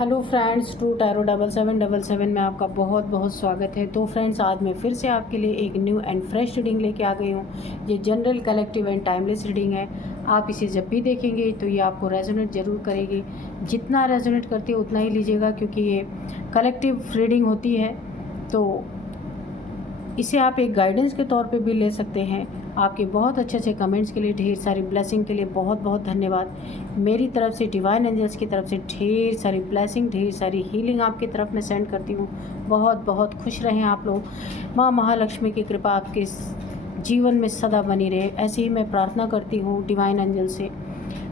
Hello friends, true tarot 7777 में आपका बहुत बहुत स्वागत है। तो फ्रेंड्स, आज मैं फिर से आपके लिए एक न्यू एंड फ्रेश रीडिंग लेके आ गई हूँ। ये general, collective and timeless reading है। आप इसे जब भी देखेंगे तो ये आपको रेजोनेट ज़रूर करेगी। जितना रेजोनेट करती है उतना ही लीजिएगा, क्योंकि ये कलेक्टिव रीडिंग होती है। तो इसे आप एक गाइडेंस के तौर पे भी ले सकते हैं। आपके बहुत अच्छे अच्छे कमेंट्स के लिए, ढेर सारी ब्लेसिंग के लिए बहुत बहुत धन्यवाद। मेरी तरफ से, डिवाइन एंजल्स की तरफ से ढेर सारी ब्लेसिंग, ढेर सारी हीलिंग आपकी तरफ मैं सेंड करती हूँ। बहुत बहुत खुश रहें आप लोग। माँ महालक्ष्मी की कृपा आपके जीवन में सदा बनी रहे, ऐसी ही मैं प्रार्थना करती हूँ डिवाइन एंजल से।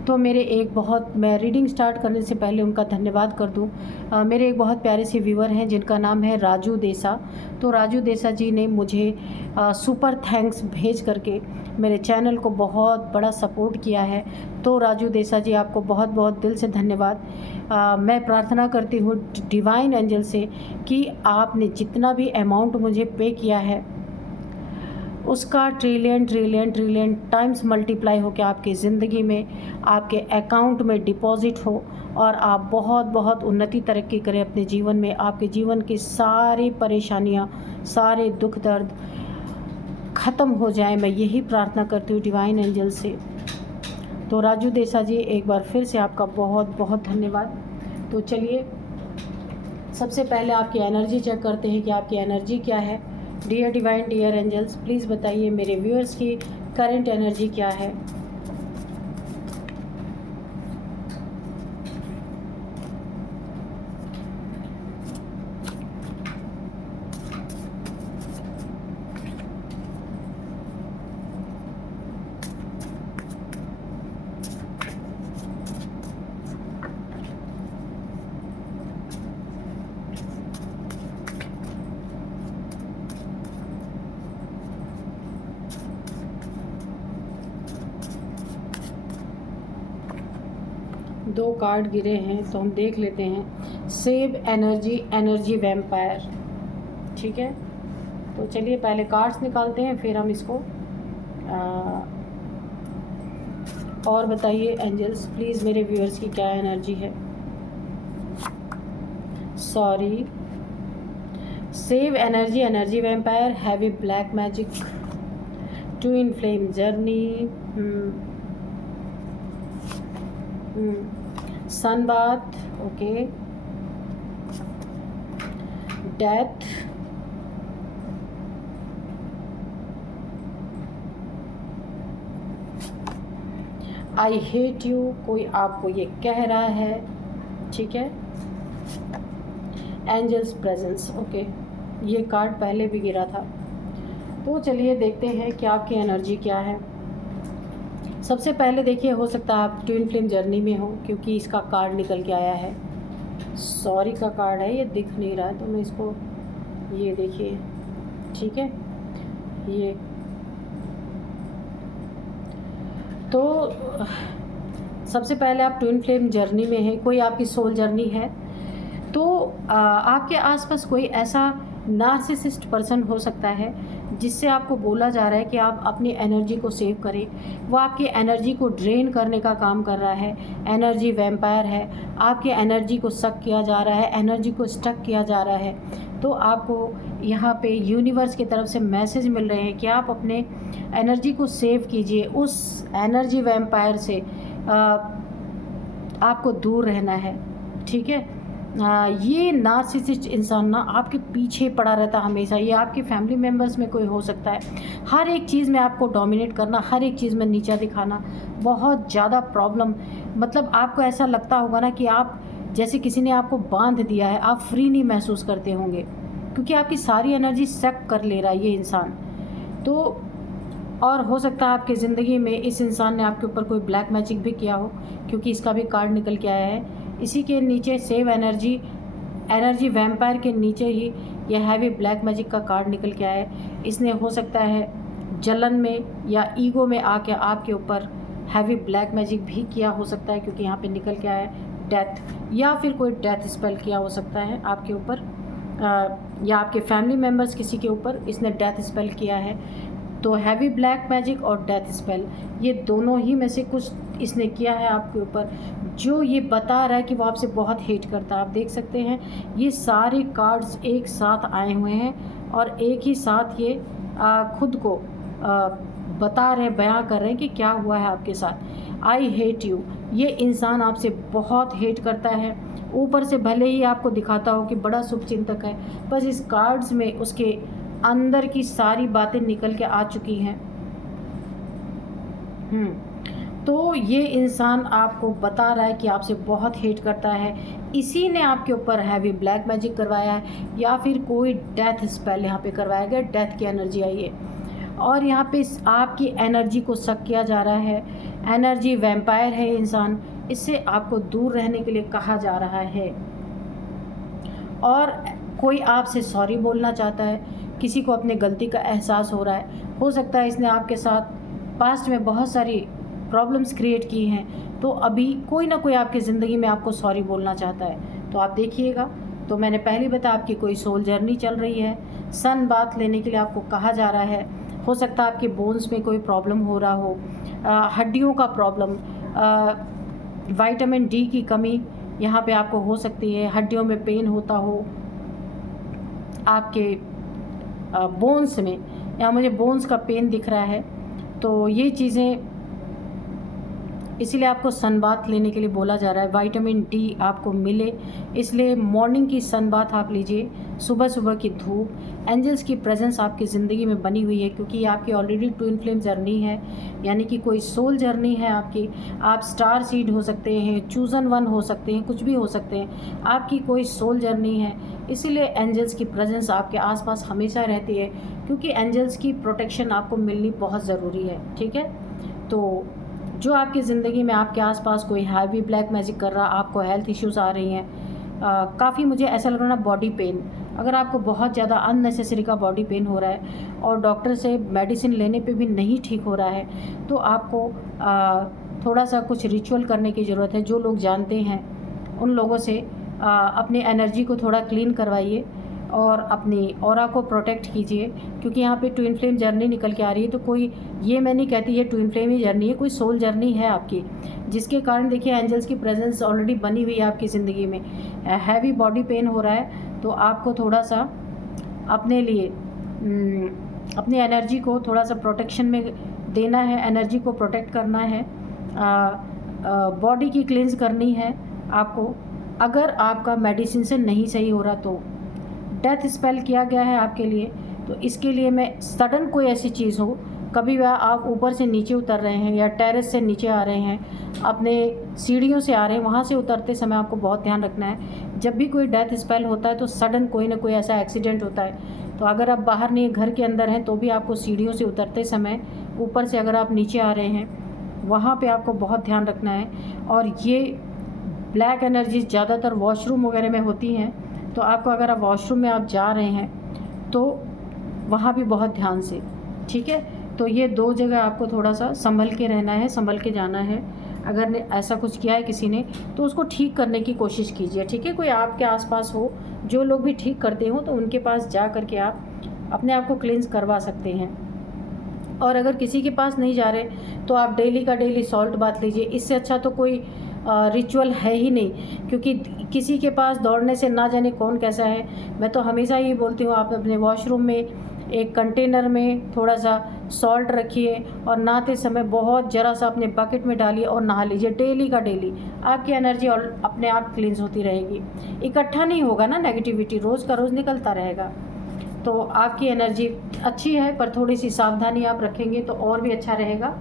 तो मैं रीडिंग स्टार्ट करने से पहले उनका धन्यवाद कर दूं। मेरे एक बहुत प्यारे से व्यूअर हैं जिनका नाम है राजू देसा। तो राजू देसा जी ने मुझे सुपर थैंक्स भेज करके मेरे चैनल को बहुत बड़ा सपोर्ट किया है। तो राजू देसा जी, आपको बहुत बहुत दिल से धन्यवाद। मैं प्रार्थना करती हूँ डिवाइन एंजल से कि आपने जितना भी अमाउंट मुझे पे किया है उसका trillion trillion trillion times multiply हो के आपकी ज़िंदगी में, आपके अकाउंट में डिपॉजिट हो और आप बहुत बहुत उन्नति तरक्की करें अपने जीवन में। आपके जीवन की सारी परेशानियां, सारे दुख दर्द ख़त्म हो जाए, मैं यही प्रार्थना करती हूँ डिवाइन एंजल से। तो राजू देसा जी, एक बार फिर से आपका बहुत बहुत धन्यवाद। तो चलिए सबसे पहले आपकी एनर्जी चेक करते हैं कि आपकी एनर्जी क्या है। Dear divine, dear angels, please बताइए मेरे व्यूअर्स की करंट एनर्जी क्या है। दो कार्ड गिरे हैं तो हम देख लेते हैं। Save energy, energy vampire. ठीक है, तो चलिए पहले कार्ड्स निकालते हैं, फिर हम इसको और बताइए एंजल्स प्लीज़ मेरे व्यूअर्स की क्या एनर्जी है। Sorry, save energy, energy vampire, heavy black magic, twin flame journey, sunbath, okay, death, I hate you, कोई आपको ये कह रहा है। ठीक है, एंजल्स प्रेजेंस, ओके, ये कार्ड पहले भी गिरा था। तो चलिए देखते हैं कि आपकी एनर्जी क्या है। सबसे पहले देखिए, हो सकता है आप ट्विन फ्लेम जर्नी में हो, क्योंकि इसका कार्ड निकल के आया है। सॉरी का कार्ड है, ये दिख नहीं रहा है तो मैं इसको, ये देखिए, ठीक है, ये तो सबसे पहले आप ट्विन फ्लेम जर्नी में हैं, कोई आपकी सोल जर्नी है। तो आपके आसपास कोई ऐसा नार्सिसिस्ट पर्सन हो सकता है जिससे आपको बोला जा रहा है कि आप अपनी एनर्जी को सेव करें। वो आपकी एनर्जी को ड्रेन करने का काम कर रहा है। एनर्जी वैम्पायर है, आपकी एनर्जी को सक किया जा रहा है, एनर्जी को स्टक किया जा रहा है। तो आपको यहाँ पे यूनिवर्स की तरफ से मैसेज मिल रहे हैं कि आप अपने एनर्जी को सेव कीजिए। उस एनर्जी वैम्पायर से आपको दूर रहना है। ठीक है, ये नार्सिसिस्ट इंसान ना आपके पीछे पड़ा रहता है हमेशा। ये आपके फैमिली मेम्बर्स में कोई हो सकता है। हर एक चीज़ में आपको डोमिनेट करना, हर एक चीज़ में नीचा दिखाना, बहुत ज़्यादा प्रॉब्लम। मतलब आपको ऐसा लगता होगा ना कि आप, जैसे किसी ने आपको बांध दिया है, आप फ्री नहीं महसूस करते होंगे, क्योंकि आपकी सारी एनर्जी सक कर ले रहा है ये इंसान। तो और हो सकता है आपकी ज़िंदगी में इस इंसान ने आपके ऊपर कोई ब्लैक मैजिक भी किया हो, क्योंकि इसका भी कार्ड निकल के आया है। इसी के नीचे सेव एनर्जी, एनर्जी वैम्पायर के नीचे ही यह हैवी ब्लैक मैजिक का कार्ड निकल के आया है। इसने हो सकता है जलन में या ईगो में आके आपके ऊपर हैवी ब्लैक मैजिक भी किया हो सकता है, क्योंकि यहाँ पे निकल के आया है डेथ, या फिर कोई डेथ स्पेल किया हो सकता है आपके ऊपर, या आपके फैमिली मेम्बर्स किसी के ऊपर इसने डेथ स्पेल किया है। तो हैवी ब्लैक मैजिक और डेथ स्पेल, ये दोनों ही में से कुछ इसने किया है आपके ऊपर। जो ये बता रहा है कि वो आपसे बहुत हेट करता है। आप देख सकते हैं ये सारे कार्ड्स एक साथ आए हुए हैं और एक ही साथ ये खुद को बता रहे, बयां कर रहे हैं कि क्या हुआ है आपके साथ। आई हेट यू, ये इंसान आपसे बहुत हेट करता है। ऊपर से भले ही आपको दिखाता हो कि बड़ा शुभचिंतक है, बस इस कार्ड्स में उसके अंदर की सारी बातें निकल के आ चुकी हैं। तो ये इंसान आपको बता रहा है कि आपसे बहुत हेट करता है। इसी ने आपके ऊपर हैवी ब्लैक मैजिक करवाया है या फिर कोई डेथ स्पेल यहाँ पे करवाया गया, डेथ की एनर्जी आई है और यहाँ पे आपकी एनर्जी को सक किया जा रहा है। एनर्जी वैम्पायर है इंसान, इससे आपको दूर रहने के लिए कहा जा रहा है। और कोई आपसे सॉरी बोलना चाहता है, किसी को अपने गलती का एहसास हो रहा है। हो सकता है इसने आपके साथ पास्ट में बहुत सारी प्रॉब्लम्स क्रिएट की हैं, तो अभी कोई ना कोई आपकी ज़िंदगी में आपको सॉरी बोलना चाहता है। तो आप देखिएगा, तो मैंने पहले बताया आपकी कोई सोल जर्नी चल रही है। सन बाथ लेने के लिए आपको कहा जा रहा है। हो सकता है आपके बोन्स में कोई प्रॉब्लम हो रहा हो, हड्डियों का प्रॉब्लम, विटामिन डी की कमी यहाँ पे आपको हो सकती है, हड्डियों में पेन होता हो, आपके बोन्स में, या मुझे बोन्स का पेन दिख रहा है। तो ये चीज़ें, इसीलिए आपको सन बाथ लेने के लिए बोला जा रहा है। विटामिन डी आपको मिले, इसलिए मॉर्निंग की सन बाथ आप लीजिए, सुबह सुबह की धूप। एंजल्स की प्रेजेंस आपकी ज़िंदगी में बनी हुई है क्योंकि आपकी ऑलरेडी ट्विन फ्लेम जर्नी है, यानी कि कोई सोल जर्नी है आपकी। आप स्टार सीड हो सकते हैं, चूज़न वन हो सकते हैं, कुछ भी हो सकते हैं, आपकी कोई सोल जर्नी है। इसीलिए एंजल्स की प्रेजेंस आपके आसपास हमेशा रहती है क्योंकि एंजल्स की प्रोटेक्शन आपको मिलनी बहुत ज़रूरी है। ठीक है, तो जो आपकी ज़िंदगी में आपके आसपास कोई हैवी ब्लैक मैजिक कर रहा, आपको हेल्थ इश्यूज़ आ रही हैं, काफ़ी मुझे ऐसा लग रहा है बॉडी पेन, अगर आपको बहुत ज़्यादा अननेसेसरी का बॉडी पेन हो रहा है और डॉक्टर से मेडिसिन लेने पे भी नहीं ठीक हो रहा है, तो आपको थोड़ा सा कुछ रिचुअल करने की ज़रूरत है। जो लोग जानते हैं उन लोगों से अपनी एनर्जी को थोड़ा क्लीन करवाइए और अपनी ऑरा को प्रोटेक्ट कीजिए क्योंकि यहाँ पे ट्विन फ्लेम जर्नी निकल के आ रही है। तो कोई, ये मैं नहीं कहती ये ट्विन फ्लेम ही जर्नी है, कोई सोल जर्नी है आपकी, जिसके कारण देखिए एंजल्स की प्रेजेंस ऑलरेडी बनी हुई है आपकी ज़िंदगी में। हैवी बॉडी पेन हो रहा है तो आपको थोड़ा सा अपने लिए अपनी एनर्जी को थोड़ा सा प्रोटेक्शन में देना है, एनर्जी को प्रोटेक्ट करना है, बॉडी की क्लींस करनी है आपको। अगर आपका मेडिसिन से नहीं सही हो रहा तो डेथ स्पेल किया गया है आपके लिए। तो इसके लिए मैं सडन कोई ऐसी चीज़ हो, कभी भी आप ऊपर से नीचे उतर रहे हैं या टेरेस से नीचे आ रहे हैं, अपने सीढ़ियों से आ रहे हैं, वहाँ से उतरते समय आपको बहुत ध्यान रखना है। जब भी कोई डेथ स्पेल होता है तो सडन कोई ना कोई ऐसा एक्सीडेंट होता है। तो अगर आप बाहर नहीं, घर के अंदर हैं, तो भी आपको सीढ़ियों से उतरते समय ऊपर से अगर आप नीचे आ रहे हैं, वहाँ पर आपको बहुत ध्यान रखना है। और ये ब्लैक एनर्जी ज़्यादातर वॉशरूम वगैरह में होती हैं, तो आपको, अगर आप वॉशरूम में आप जा रहे हैं तो वहाँ भी बहुत ध्यान से, ठीक है। तो ये दो जगह आपको थोड़ा सा संभल के रहना है, संभल के जाना है। अगर ऐसा कुछ किया है किसी ने तो उसको ठीक करने की कोशिश कीजिए, ठीक है। कोई आपके आसपास हो, जो लोग भी ठीक करते हो, तो उनके पास जा कर के आप अपने आप को क्लींस करवा सकते हैं। और अगर किसी के पास नहीं जा रहे तो आप डेली का डेली सॉल्ट बाथ लीजिए। इससे अच्छा तो कोई रिचुअल है ही नहीं, क्योंकि किसी के पास दौड़ने से ना जाने कौन कैसा है। मैं तो हमेशा ये बोलती हूँ, आप अपने वॉशरूम में एक कंटेनर में थोड़ा सा सॉल्ट रखिए और नहाते समय बहुत ज़रा सा अपने बकेट में डालिए और नहा लीजिए डेली का डेली। आपकी एनर्जी और अपने आप क्लींस होती रहेगी। इकट्ठा नहीं होगा ना नेगेटिविटी, रोज़ का रोज़ निकलता रहेगा। तो आपकी एनर्जी अच्छी है, पर थोड़ी सी सावधानी आप रखेंगे तो और भी अच्छा रहेगा।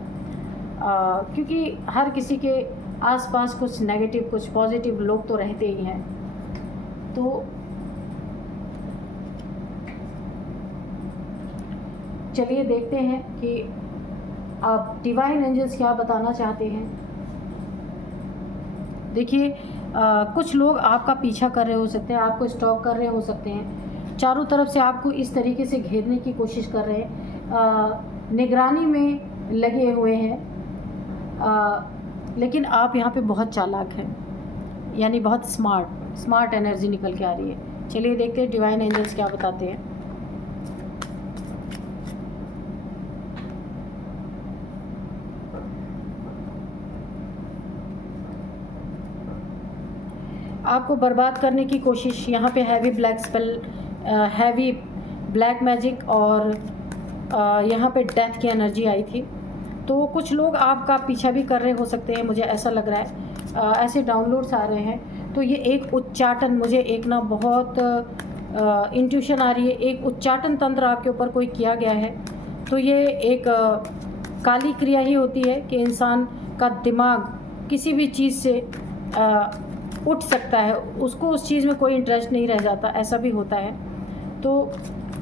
क्योंकि हर किसी के आसपास कुछ नेगेटिव कुछ पॉजिटिव लोग तो रहते ही हैं। तो चलिए देखते हैं कि आप डिवाइन एंजल्स क्या बताना चाहते हैं। देखिए, कुछ लोग आपका पीछा कर रहे हो सकते हैं, आपको स्टॉक कर रहे हो सकते हैं, चारों तरफ से आपको इस तरीके से घेरने की कोशिश कर रहे हैं, निगरानी में लगे हुए हैं। लेकिन आप यहाँ पे बहुत चालाक हैं, यानी बहुत स्मार्ट एनर्जी निकल के आ रही है। चलिए देखते हैं डिवाइन एंजल्स क्या बताते हैं। आपको बर्बाद करने की कोशिश। यहाँ पे heavy black spell, heavy black magic और यहाँ पे डेथ की एनर्जी आई थी। तो कुछ लोग आपका पीछा भी कर रहे हो सकते हैं, मुझे ऐसा लग रहा है। ऐसे डाउनलोड्स आ रहे हैं। तो ये एक उच्चाटन, मुझे एक ना बहुत इंट्यूशन आ रही है, एक उच्चाटन तंत्र आपके ऊपर कोई किया गया है। तो ये एक काली क्रिया ही होती है कि इंसान का दिमाग किसी भी चीज़ से उठ सकता है, उसको उस चीज़ में कोई इंटरेस्ट नहीं रह जाता, ऐसा भी होता है। तो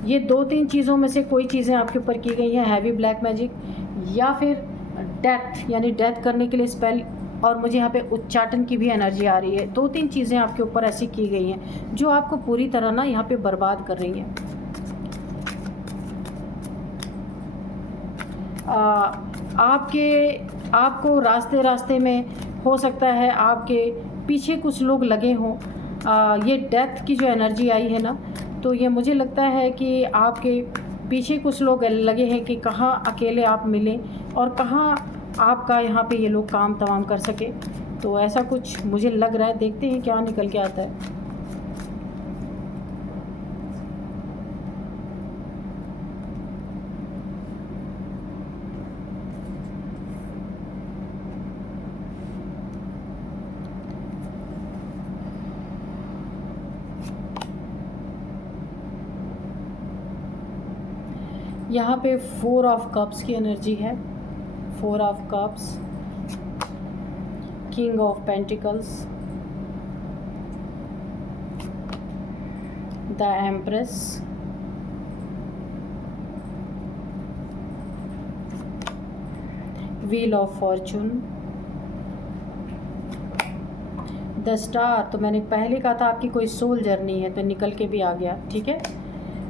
ये 2-3 चीज़ों में से कोई चीज़ें आपके ऊपर की गई हैं, हैवी ब्लैक मैजिक या फिर डेथ, यानी डेथ करने के लिए स्पेल, और मुझे यहाँ पे उच्चाटन की भी एनर्जी आ रही है। 2-3 चीज़ें आपके ऊपर ऐसी की गई हैं जो आपको पूरी तरह ना यहाँ पे बर्बाद कर रही हैं। आपको रास्ते रास्ते में हो सकता है आपके पीछे कुछ लोग लगे हों। ये डेथ की जो एनर्जी आई है ना, तो ये मुझे लगता है कि आपके पीछे कुछ लोग लगे हैं कि कहाँ अकेले आप मिलें और कहाँ आपका यहाँ पे ये लोग काम तमाम कर सके। तो ऐसा कुछ मुझे लग रहा है, देखते हैं क्या निकल के आता है। यहाँ पे 4 ऑफ कप्स की एनर्जी है, 4 of cups, king of pentacles, the empress, wheel of Fortune, the star. तो मैंने पहले कहा था आपकी कोई सोल जर्नी है, तो निकल के भी आ गया, ठीक है।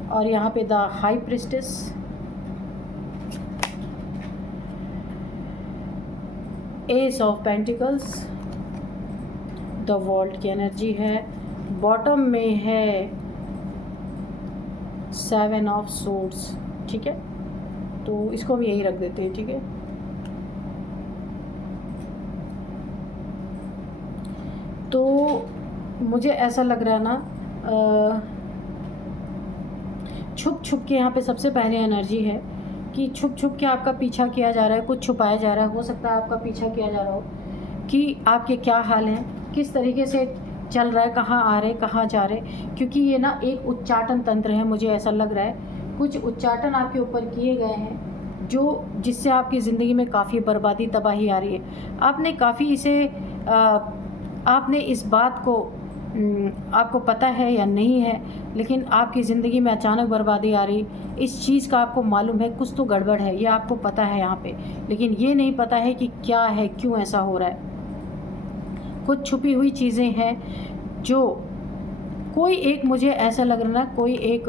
और यहाँ पे the high priestess, ace of pentacles, the vault की एनर्जी है, बॉटम में है 7 ऑफ सोर्ड्स, ठीक है। तो इसको भी यही रख देते हैं, ठीक है। तो मुझे ऐसा लग रहा है ना, छुप छुप के यहाँ पे सबसे पहले एनर्जी है कि छुप छुप के आपका पीछा किया जा रहा है, कुछ छुपाया जा रहा है। हो सकता है आपका पीछा किया जा रहा हो कि आपके क्या हाल हैं, किस तरीके से चल रहा है, कहाँ आ रहे, कहाँ जा रहे। क्योंकि ये ना एक उच्चाटन तंत्र है, मुझे ऐसा लग रहा है कुछ उच्चाटन आपके ऊपर किए गए हैं जो जिससे आपकी ज़िंदगी में काफ़ी बर्बादी, तबाही आ रही है। आपने काफ़ी इसे आपने इस बात को आपको पता है या नहीं है, लेकिन आपकी ज़िंदगी में अचानक बर्बादी आ रही, इस चीज़ का आपको मालूम है कुछ तो गड़बड़ है, ये आपको पता है यहाँ पे, लेकिन ये नहीं पता है कि क्या है, क्यों ऐसा हो रहा है। कुछ छुपी हुई चीज़ें हैं जो कोई एक, मुझे ऐसा लग रहा है ना, कोई एक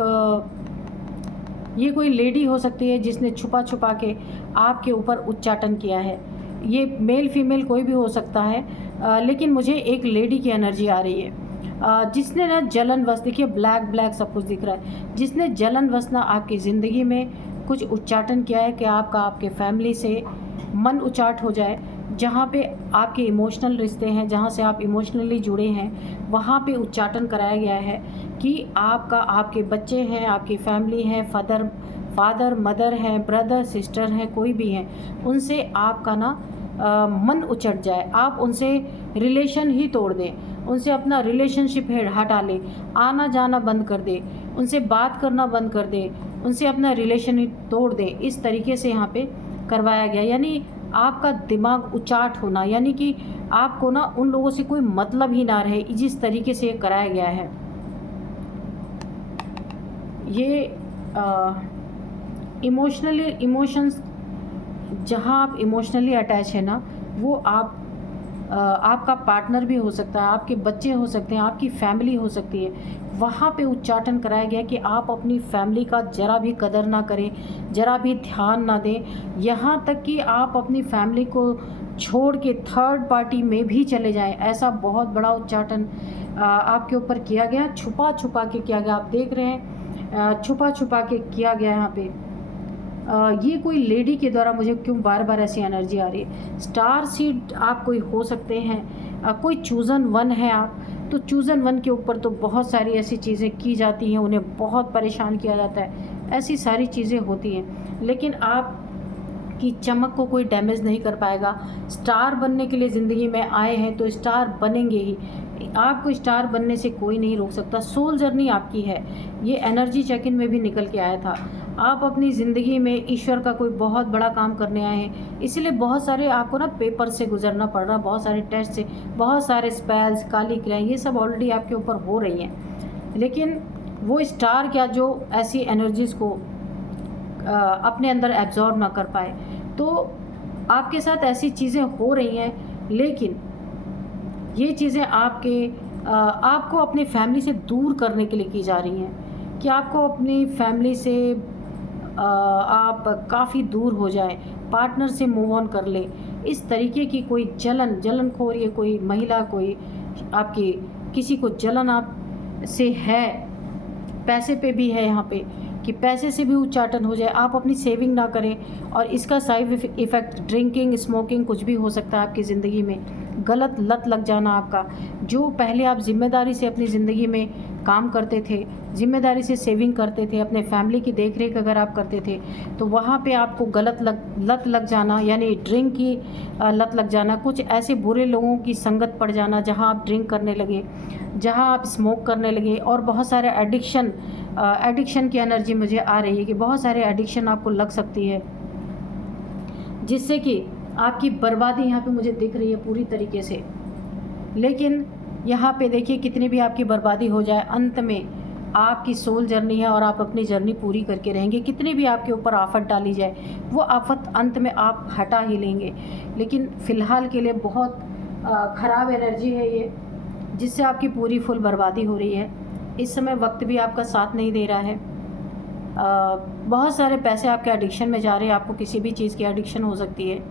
ये कोई लेडी हो सकती है जिसने छुपा छुपा के आपके ऊपर उच्चाटन किया है। ये मेल फीमेल कोई भी हो सकता है, लेकिन मुझे एक लेडी की एनर्जी आ रही है जिसने ना जलनवश, देखिए ब्लैक ब्लैक सब कुछ दिख रहा है, जिसने जलनवश ना आपकी ज़िंदगी में कुछ उच्चाटन किया है कि आपके फैमिली से मन उचाट हो जाए। जहाँ पे आपके इमोशनल रिश्ते हैं, जहाँ से आप इमोशनली जुड़े हैं, वहाँ पे उच्चाटन कराया गया है कि आपके बच्चे हैं, आपकी फैमिली है, फादर मदर हैं, ब्रदर सिस्टर हैं, कोई भी हैं, उनसे आपका ना मन उचट जाए, आप उनसे रिलेशन ही तोड़ दें, उनसे अपना रिलेशनशिप हटा लें, आना जाना बंद कर दें, उनसे बात करना बंद कर दें, उनसे अपना रिलेशन ही तोड़ दें। इस तरीके से यहाँ पे करवाया गया, यानी आपका दिमाग उचाट होना, यानी कि आपको ना उन लोगों से कोई मतलब ही ना रहे, जिस तरीके से ये कराया गया है। ये इमोशंस, जहाँ आप इमोशनली अटैच है ना, वो आपका पार्टनर भी हो सकता है, आपके बच्चे हो सकते हैं, आपकी फैमिली हो सकती है। वहाँ पे उच्चाटन कराया गया कि आप अपनी फैमिली का ज़रा भी कदर ना करें, ज़रा भी ध्यान ना दें, यहाँ तक कि आप अपनी फैमिली को छोड़ के थर्ड पार्टी में भी चले जाएं। ऐसा बहुत बड़ा उच्चाटन आपके ऊपर किया गया, छुपा छुपा के किया गया। आप देख रहे हैं छुपा छुपा के किया गया यहाँ पे। ये कोई लेडी के द्वारा, मुझे क्यों बार बार ऐसी एनर्जी आ रही है। स्टार सीड आप कोई हो सकते हैं, कोई चूज़न वन है आप, तो चूज़न वन के ऊपर तो बहुत सारी ऐसी चीज़ें की जाती हैं, उन्हें बहुत परेशान किया जाता है, ऐसी सारी चीज़ें होती हैं, लेकिन आप की चमक को कोई डैमेज नहीं कर पाएगा। स्टार बनने के लिए ज़िंदगी में आए हैं तो स्टार बनेंगे ही, आपको स्टार बनने से कोई नहीं रोक सकता। सोल जर्नी आपकी है, ये एनर्जी चेक इन में भी निकल के आया था। आप अपनी ज़िंदगी में ईश्वर का कोई बहुत बड़ा काम करने आए हैं, इसीलिए बहुत सारे आपको ना पेपर से गुजरना पड़ रहा, बहुत सारे टेस्ट से, बहुत सारे स्पेल्स, काली क्रियाएँ, ये सब ऑलरेडी आपके ऊपर हो रही हैं। लेकिन वो स्टार क्या जो ऐसी एनर्जीज़ को अपने अंदर एब्जॉर्ब ना कर पाए, तो आपके साथ ऐसी चीज़ें हो रही हैं, लेकिन ये चीज़ें आपको अपनी फैमिली से दूर करने के लिए की जा रही हैं, कि आपको अपनी फैमिली से आप काफ़ी दूर हो जाएं, पार्टनर से मूव ऑन कर ले। इस तरीके की कोई जलनखोर, ये कोई महिला, कोई आपकी किसी को जलन आप से है, पैसे पे भी है यहाँ पे, कि पैसे से भी उच्चाटन हो जाए, आप अपनी सेविंग ना करें, और इसका साइड इफ़ेक्ट ड्रिंकिंग, स्मोकिंग, कुछ भी हो सकता है आपकी ज़िंदगी में, गलत लत लग जाना आपका। जो पहले आप ज़िम्मेदारी से अपनी ज़िंदगी में काम करते थे, ज़िम्मेदारी से सेविंग करते थे, अपने फैमिली की देख रेख अगर आप करते थे, तो वहाँ पे आपको गलत लत लग जाना, यानी ड्रिंक की लत लग जाना, कुछ ऐसे बुरे लोगों की संगत पड़ जाना जहाँ आप ड्रिंक करने लगे, जहाँ आप स्मोक करने लगे, और बहुत सारे एडिक्शन की एनर्जी मुझे आ रही है कि बहुत सारे एडिक्शन आपको लग सकती है, जिससे कि आपकी बर्बादी यहाँ पे मुझे दिख रही है पूरी तरीके से। लेकिन यहाँ पे देखिए, कितनी भी आपकी बर्बादी हो जाए, अंत में आपकी सोल जर्नी है और आप अपनी जर्नी पूरी करके रहेंगे। कितनी भी आपके ऊपर आफत डाली जाए, वो आफत अंत में आप हटा ही लेंगे। लेकिन फ़िलहाल के लिए बहुत ख़राब एनर्जी है ये, जिससे आपकी पूरी फुल बर्बादी हो रही है। इस समय वक्त भी आपका साथ नहीं दे रहा है। बहुत सारे पैसे आपके एडिक्शन में जा रहे हैं, आपको किसी भी चीज़ की एडिक्शन हो सकती है।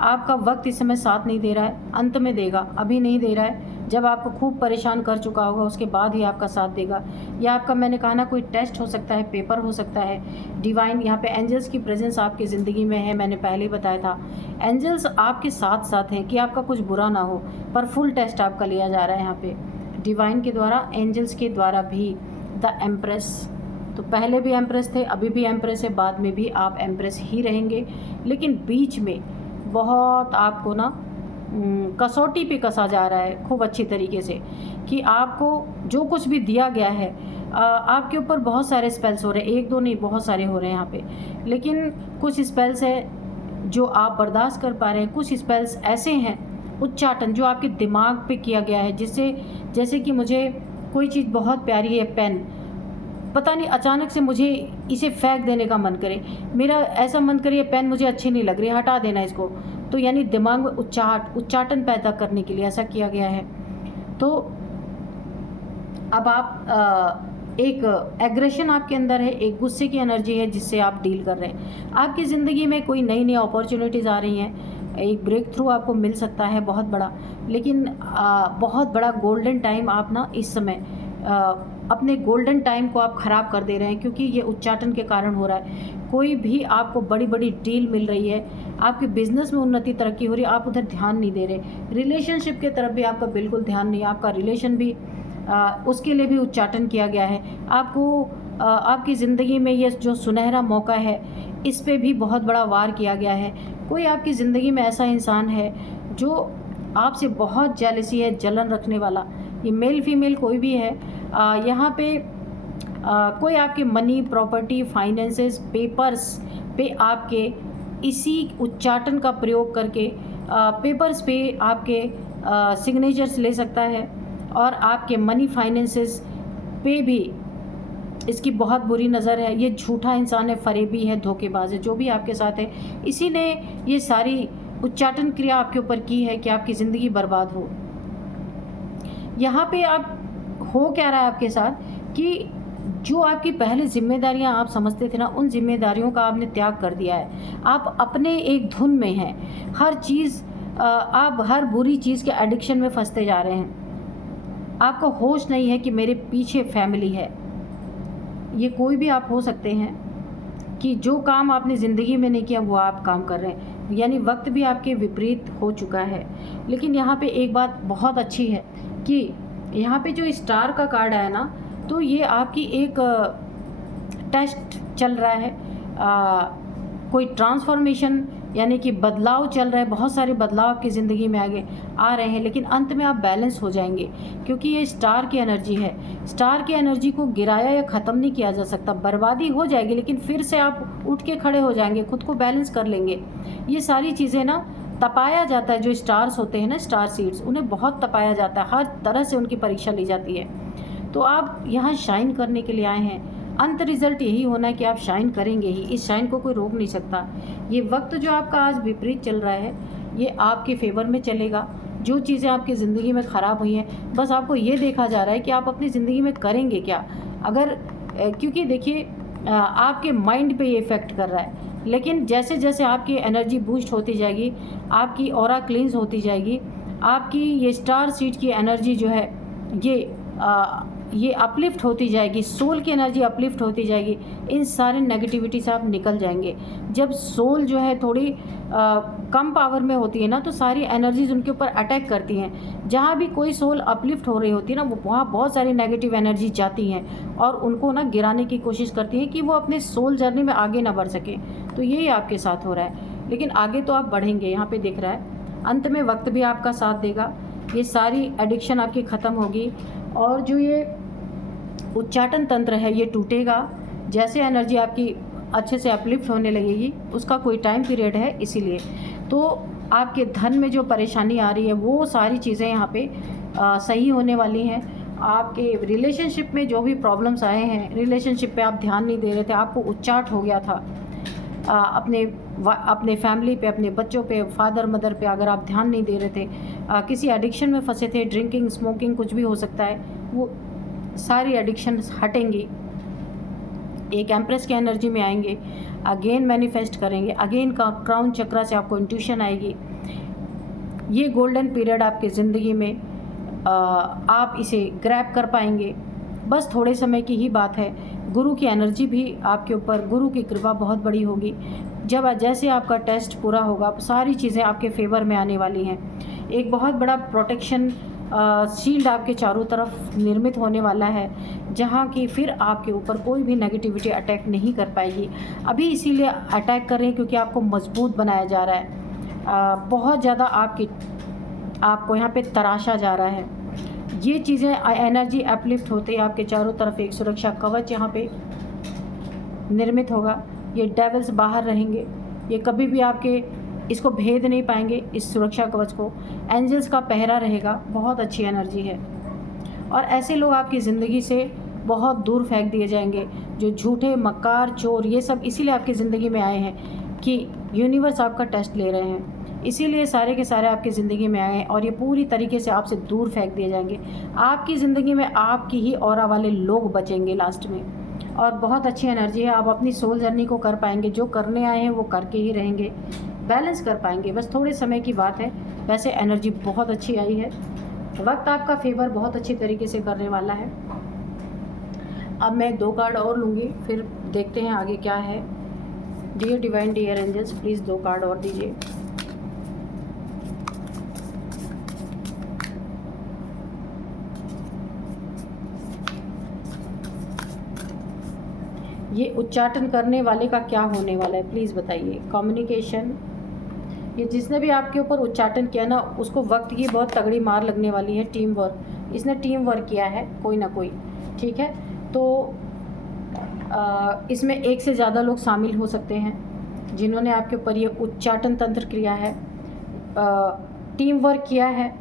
आपका वक्त इस समय साथ नहीं दे रहा है, अंत में देगा, अभी नहीं दे रहा है। जब आपको खूब परेशान कर चुका होगा, उसके बाद ही आपका साथ देगा। या आपका, मैंने कहा ना, कोई टेस्ट हो सकता है, पेपर हो सकता है, डिवाइन, यहाँ पे एंजल्स की प्रेजेंस आपकी ज़िंदगी में है। मैंने पहले ही बताया था, एंजल्स आपके साथ साथ हैं कि आपका कुछ बुरा ना हो, पर फुल टेस्ट आपका लिया जा रहा है यहाँ पे डिवाइन के द्वारा, एंजल्स के द्वारा भी। द एम्प्रेस, तो पहले भी एम्प्रेस थे, अभी भी एम्प्रेस है, बाद में भी आप एम्प्रेस ही रहेंगे। लेकिन बीच में बहुत आपको ना कसौटी पे कसा जा रहा है खूब अच्छी तरीके से, कि आपको जो कुछ भी दिया गया है, आपके ऊपर बहुत सारे स्पेल्स हो रहे हैं, एक दो नहीं, बहुत सारे हो रहे हैं यहाँ पे। लेकिन कुछ स्पेल्स है जो आप बर्दाश्त कर पा रहे हैं, कुछ स्पेल्स ऐसे हैं, उच्चाटन, जो आपके दिमाग पे किया गया है, जिससे, जैसे कि मुझे कोई चीज़ बहुत प्यारी है, पेन, पता नहीं अचानक से मुझे इसे फेंक देने का मन करे, मेरा ऐसा मन करे ये पेन मुझे अच्छी नहीं लग रही, हटा देना इसको, तो यानी दिमाग में उच्चाटन पैदा करने के लिए ऐसा किया गया है। तो अब आप एक एग्रेशन आपके अंदर है, एक गुस्से की एनर्जी है जिससे आप डील कर रहे हैं। आपकी ज़िंदगी में कोई नई नई अपॉर्चुनिटीज़ आ रही हैं, एक ब्रेक थ्रू आपको मिल सकता है बहुत बड़ा, लेकिन बहुत बड़ा गोल्डन टाइम आप ना इस समय अपने गोल्डन टाइम को आप ख़राब कर दे रहे हैं, क्योंकि ये उच्चाटन के कारण हो रहा है। कोई भी आपको बड़ी बड़ी डील मिल रही है, आपके बिज़नेस में उन्नति तरक्की हो रही है, आप उधर ध्यान नहीं दे रहे। रिलेशनशिप के तरफ भी आपका बिल्कुल ध्यान नहीं, आपका रिलेशन भी उसके लिए भी उच्चाटन किया गया है। आपको आपकी ज़िंदगी में ये जो सुनहरा मौका है, इस पे भी बहुत बड़ा वार किया गया है। कोई आपकी ज़िंदगी में ऐसा इंसान है जो आपसे बहुत जेलसी है, जलन रखने वाला, ये मेल फीमेल कोई भी है। यहाँ पे कोई आपके मनी, प्रॉपर्टी, फाइनेंसेस, पेपर्स पे आपके इसी उच्चाटन का प्रयोग करके पेपर्स पे आपके सिग्नेचर्स ले सकता है, और आपके मनी, फाइनेंसेस पे भी इसकी बहुत बुरी नज़र है। ये झूठा इंसान है, फरेबी है, धोखेबाज है, जो भी आपके साथ है, इसी ने ये सारी उच्चाटन क्रिया आपके ऊपर की है कि आपकी ज़िंदगी बर्बाद हो। यहाँ पे आप हो क्या रहा है आपके साथ, कि जो आपकी पहले जिम्मेदारियां आप समझते थे ना, उन जिम्मेदारियों का आपने त्याग कर दिया है। आप अपने एक धुन में हैं, हर चीज़ आप हर बुरी चीज़ के एडिक्शन में फंसते जा रहे हैं। आपको होश नहीं है कि मेरे पीछे फैमिली है। ये कोई भी आप हो सकते हैं कि जो काम आपने ज़िंदगी में नहीं किया वो आप काम कर रहे हैं, यानी वक्त भी आपके विपरीत हो चुका है। लेकिन यहाँ पे एक बात बहुत अच्छी है कि यहाँ पे जो स्टार का कार्ड है ना, तो ये आपकी एक टेस्ट चल रहा है, कोई ट्रांसफॉर्मेशन यानी कि बदलाव चल रहा है, बहुत सारे बदलाव आपकी ज़िंदगी में आगे आ रहे हैं, लेकिन अंत में आप बैलेंस हो जाएंगे, क्योंकि ये स्टार की एनर्जी है। स्टार की एनर्जी को गिराया या ख़त्म नहीं किया जा सकता, बर्बादी हो जाएगी लेकिन फिर से आप उठ के खड़े हो जाएंगे, खुद को बैलेंस कर लेंगे। ये सारी चीज़ें ना तपाया जाता है, जो स्टार्स होते हैं ना, स्टार सीड्स, उन्हें बहुत तपाया जाता है, हर तरह से उनकी परीक्षा ली जाती है। तो आप यहाँ शाइन करने के लिए आए हैं, अंत रिजल्ट यही होना है कि आप शाइन करेंगे ही, इस शाइन को कोई रोक नहीं सकता। ये वक्त जो आपका आज विपरीत चल रहा है, ये आपके फेवर में चलेगा। जो चीज़ें आपकी ज़िंदगी में ख़राब हुई हैं, बस आपको ये देखा जा रहा है कि आप अपनी ज़िंदगी में करेंगे क्या। अगर क्योंकि देखिए आपके माइंड पे ये इफ़ेक्ट कर रहा है, लेकिन जैसे जैसे आपकी एनर्जी बूस्ट होती जाएगी, आपकी ऑरा क्लींस होती जाएगी, आपकी ये स्टार सीड की एनर्जी जो है ये अपलिफ्ट होती जाएगी, सोल की एनर्जी अपलिफ्ट होती जाएगी, इन सारे नेगेटिविटी से आप निकल जाएंगे। जब सोल जो है थोड़ी कम पावर में होती है ना, तो सारी एनर्जीज उनके ऊपर अटैक करती हैं। जहाँ भी कोई सोल अपलिफ्ट हो रही होती है ना, वो वहाँ बहुत सारी नेगेटिव एनर्जी जाती हैं और उनको ना गिराने की कोशिश करती हैं कि वो अपने सोल जर्नी में आगे ना बढ़ सके। तो यही आपके साथ हो रहा है, लेकिन आगे तो आप बढ़ेंगे, यहाँ पे दिख रहा है। अंत में वक्त भी आपका साथ देगा, ये सारी एडिक्शन आपकी ख़त्म होगी और जो ये उच्चाटन तंत्र है ये टूटेगा। जैसे एनर्जी आपकी अच्छे से अपलिफ्ट होने लगेगी, उसका कोई टाइम पीरियड है, इसीलिए तो आपके धन में जो परेशानी आ रही है वो सारी चीज़ें यहाँ पे सही होने वाली हैं। आपके रिलेशनशिप में जो भी प्रॉब्लम्स आए हैं, रिलेशनशिप पे आप ध्यान नहीं दे रहे थे, आपको उच्चाट हो गया था, अपने फैमिली पे, अपने बच्चों पे, फादर मदर पे अगर आप ध्यान नहीं दे रहे थे, किसी एडिक्शन में फंसे थे, ड्रिंकिंग, स्मोकिंग, कुछ भी हो सकता है, वो सारी एडिक्शन हटेंगी, एक एम्प्रेस की एनर्जी में आएंगे, अगेन मैनिफेस्ट करेंगे, अगेन का क्राउन चक्रा से आपको इंट्यूशन आएगी। ये गोल्डन पीरियड आपकी ज़िंदगी में आप इसे ग्रैब कर पाएंगे, बस थोड़े समय की ही बात है। गुरु की एनर्जी भी आपके ऊपर, गुरु की कृपा बहुत बड़ी होगी। जब जैसे आपका टेस्ट पूरा होगा, सारी चीज़ें आपके फेवर में आने वाली हैं। एक बहुत बड़ा प्रोटेक्शन शील्ड आपके चारों तरफ निर्मित होने वाला है, जहाँ की फिर आपके ऊपर कोई भी नेगेटिविटी अटैक नहीं कर पाएगी। अभी इसीलिए अटैक कर रहे हैं क्योंकि आपको मजबूत बनाया जा रहा है, बहुत ज़्यादा आपको यहाँ पे तराशा जा रहा है। ये चीज़ें एनर्जी अपलिफ्ट होते ही आपके चारों तरफ एक सुरक्षा कवच यहाँ पे निर्मित होगा। ये डेविल्स बाहर रहेंगे, ये कभी भी आपके इसको भेद नहीं पाएंगे, इस सुरक्षा कवच को। एंजल्स का पहरा रहेगा, बहुत अच्छी एनर्जी है। और ऐसे लोग आपकी ज़िंदगी से बहुत दूर फेंक दिए जाएंगे जो झूठे, मक्कार, चोर, ये सब इसीलिए आपकी ज़िंदगी में आए हैं कि यूनिवर्स आपका टेस्ट ले रहे हैं, इसीलिए सारे के सारे आपकी ज़िंदगी में आए हैं और ये पूरी तरीके से आपसे दूर फेंक दिए जाएंगे। आपकी ज़िंदगी में आपकी ही ऑरा वाले लोग बचेंगे लास्ट में, और बहुत अच्छी एनर्जी है। आप अपनी सोल जर्नी को कर पाएंगे, जो करने आए हैं वो करके ही रहेंगे, बैलेंस कर पाएंगे, बस थोड़े समय की बात है। वैसे एनर्जी बहुत अच्छी आई है, वक्त आपका फेवर बहुत अच्छी तरीके से करने वाला है। अब मैं 2 कार्ड और लूँगी, फिर देखते हैं आगे क्या है। Dear divine, dear angels, please 2 card और दीजिए। ये उच्चाटन करने वाले का क्या होने वाला है, प्लीज़ बताइए। कम्युनिकेशन, ये जिसने भी आपके ऊपर उच्चाटन किया ना, उसको वक्त की बहुत तगड़ी मार लगने वाली है। टीम वर्क, इसने टीम वर्क किया है कोई ना कोई, ठीक है। तो इसमें एक से ज़्यादा लोग शामिल हो सकते हैं जिन्होंने आपके ऊपर ये उच्चाटन तंत्र किया है, टीम वर्क किया है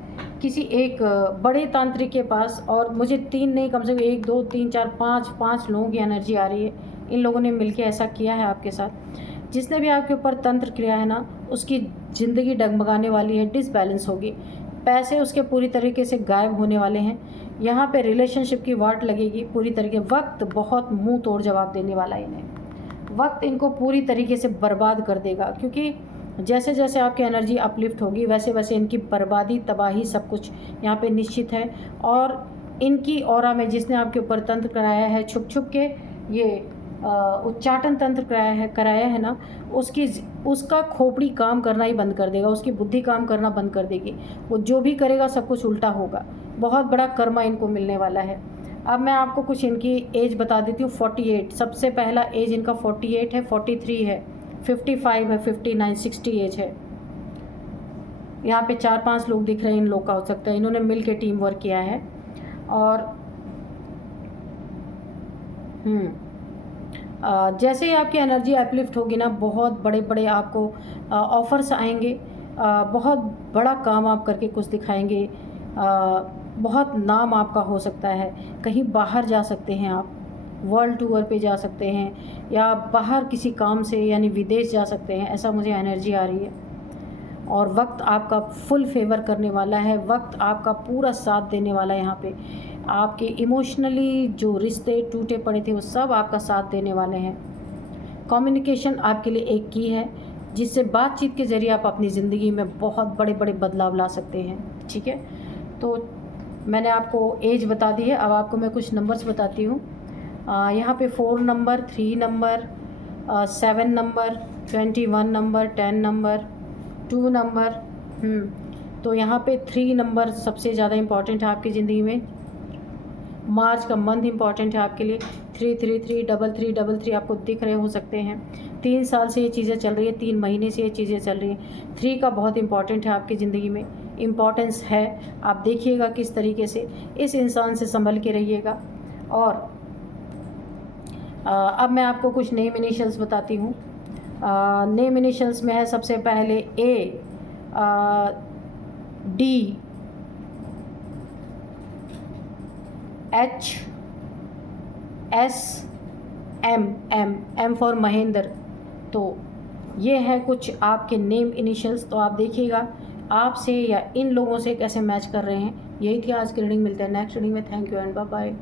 किसी एक बड़े तांत्रिक के पास। और मुझे 3 नहीं, कम से कम 1 2 3 4 5 लोगों की एनर्जी आ रही है। इन लोगों ने मिलके ऐसा किया है आपके साथ। जिसने भी आपके ऊपर तंत्र किया है ना, उसकी ज़िंदगी डगमगाने वाली है, डिसबैलेंस होगी, पैसे उसके पूरी तरीके से गायब होने वाले हैं। यहाँ पे रिलेशनशिप की वाट लगेगी पूरी तरीके। वक्त बहुत मुंह तोड़ जवाब देने वाला है इन्हें, वक्त इनको पूरी तरीके से बर्बाद कर देगा, क्योंकि जैसे जैसे आपकी एनर्जी अपलिफ्ट होगी वैसे वैसे इनकी बर्बादी, तबाही, सब कुछ यहाँ पे निश्चित है। और इनकी ऑरा में जिसने आपके ऊपर तंत्र कराया है, छुप छुप के ये उच्चाटन तंत्र कराया है ना, उसका खोपड़ी काम करना ही बंद कर देगा, उसकी बुद्धि काम करना बंद कर देगी। वो जो भी करेगा सब कुछ उल्टा होगा। बहुत बड़ा कर्मा इनको मिलने वाला है। अब मैं आपको कुछ इनकी एज बता देती हूँ। 48 सबसे पहला एज इनका 48 है, 43 है, 55 है, 59, 60 एज है। यहाँ पे 4-5 लोग दिख रहे हैं, इन लोग का हो सकता है, इन्होंने मिल के टीम वर्क किया है। और जैसे ही आपकी एनर्जी अपलिफ्ट होगी ना, बहुत बड़े बड़े आपको ऑफ़र्स आएंगे, बहुत बड़ा काम आप करके कुछ दिखाएंगे, बहुत नाम आपका हो सकता है, कहीं बाहर जा सकते हैं आप, वर्ल्ड टूर पे जा सकते हैं, या बाहर किसी काम से यानी विदेश जा सकते हैं, ऐसा मुझे एनर्जी आ रही है। और वक्त आपका फुल फेवर करने वाला है, वक्त आपका पूरा साथ देने वाला है। यहाँ पे आपके इमोशनली जो रिश्ते टूटे पड़े थे वो सब आपका साथ देने वाले हैं। कम्युनिकेशन आपके लिए एक की है, जिससे बातचीत के ज़रिए आप अपनी ज़िंदगी में बहुत बड़े बड़े बदलाव ला सकते हैं। ठीक है, तो मैंने आपको एज बता दी है। अब आपको मैं कुछ नंबर्स बताती हूँ। यहाँ पे 4 number, 3 number, 7 number, 21 number, 10 number, 2 number. तो यहाँ पे 3 नंबर सबसे ज़्यादा इम्पॉर्टेंट है आपकी ज़िंदगी में। मार्च का मंथ इम्पॉर्टेंट है आपके लिए। 333, 3333 आपको दिख रहे हो सकते हैं। 3 साल से ये चीज़ें चल रही है, 3 महीने से ये चीज़ें चल रही हैं। 3 का बहुत इम्पॉर्टेंट है आपकी ज़िंदगी में, इम्पॉर्टेंस है। आप देखिएगा किस तरीके से इस इंसान से संभल के रहिएगा। और अब मैं आपको कुछ नेम इनिशियल्स बताती हूँ। नेम इनिशियल्स में है सबसे पहले A, D, H, S, M for Mahendra. तो ये है कुछ आपके नेम इनिशियल्स। तो आप देखिएगा आपसे या इन लोगों से कैसे मैच कर रहे हैं। यही थी आज की रीडिंग। मिलते हैं नेक्स्ट रीडिंग में। Thank you and bye bye.